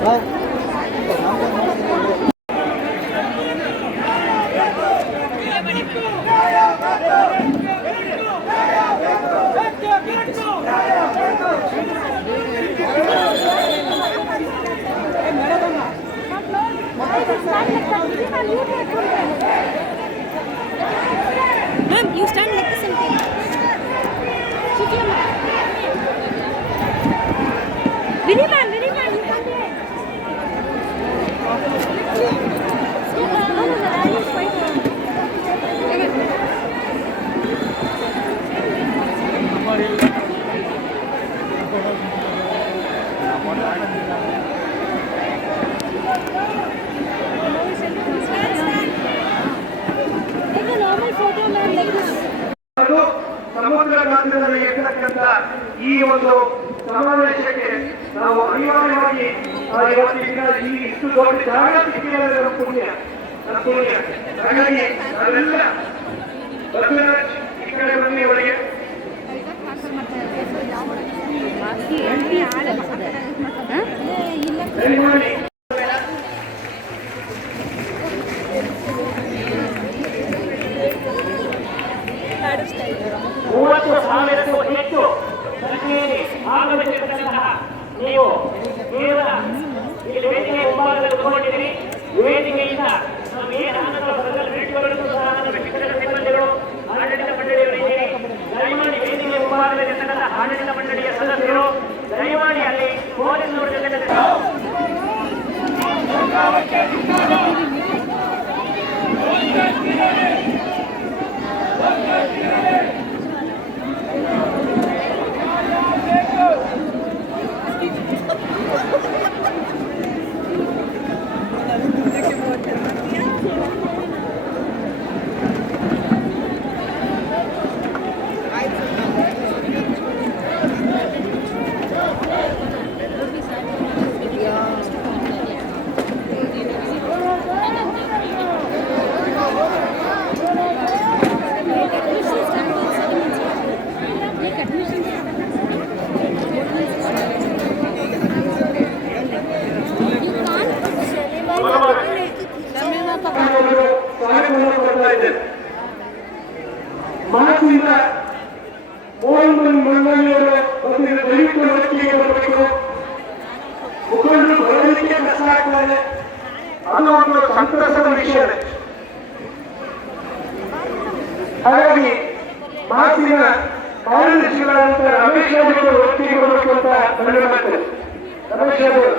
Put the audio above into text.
Ma'am, you stand like this and take. Vinny ma'am, you come here. ಸಮುದ್ರ ಗಾತ್ರದಲ್ಲಿ ಇರ್ತಕ್ಕಂಥ ಈ ಒಂದು ಸಮಾವೇಶಕ್ಕೆ ನಾವು ಅನಿವಾರ್ಯವಾಗಿ ಈ ಇಷ್ಟು ದೊಡ್ಡ ಜಾಗ ಸಿಕ್ಕಿರೋದು ನಮ್ಮ ಪುಣ್ಯ. ಹಾಗಾಗಿ ನಾವೆಲ್ಲ ಬಸವರಾಜ್ ಈ ಕಡೆ ಬನ್ನಿ ಅವರಿಗೆ ದಯಮಾಡಿ 30,000ಕ್ಕೂ ಹೆಚ್ಚು ಸಂಖ್ಯೆಯಲ್ಲಿ ಭಾಗವಹಿಸಿರ್ತಕ್ಕಂತಹ ನೀವು ಕೇವಲ ಇಲ್ಲಿ ವೇದಿಕೆ ಮುಂಭಾಗದಲ್ಲಿ ಉಳ್ಕೊಂಡಿದ್ದೀರಿ. ವೇದಿಕೆಯಿಂದ ನಾವು ಏನು ಆನಂದ ಭೇಟಿಗಳಿಗೂ ಸಹ ಶಿಕ್ಷಣ ಸಿಬ್ಬಂದಿಗಳು ಆಡಳಿತ ಮಂಡಳಿಯವರಿಗೆ ದಯಮಾಡಿ ವೇದಿಕೆ ಮುಂಭಾಗದಲ್ಲಿ ಇರ್ತಕ್ಕಂಥ ಆಡಳಿತ ಮಂಡಳಿಯ ಸದಸ್ಯರು ದಯಮಾಡಿ ಅಲ್ಲಿ ಪೊಲೀಸರ ಜೊತೆ ಮನಸ್ಸಿಂದ ಮೋಹನ್ ಮಂಡಳಿಯವರು ದಯವಿಟ್ಟು ವೇದಿಕೆಗೆ ಬರಬೇಕು. ಮುಖಂಡರು ಬರೋದಕ್ಕೆ ಕಷ್ಟ ಆಗ್ತಾ ಇದೆ. ಅದು ಒಂದು ಸಂತಸದ ವಿಷಯ. ಹಾಗಾಗಿ ಮಾತಿನ ಕಾರ್ಯದರ್ಶಿಗಳಾದಂತಹ ರಮೇಶ್ ಅವರು ವೇದಿಕೆಗೆ ಬರಬೇಕು ಅಂತ ಮನವಿ ಮಾಡ್ತಾರೆ. ರಮೇಶ್ ಅವರು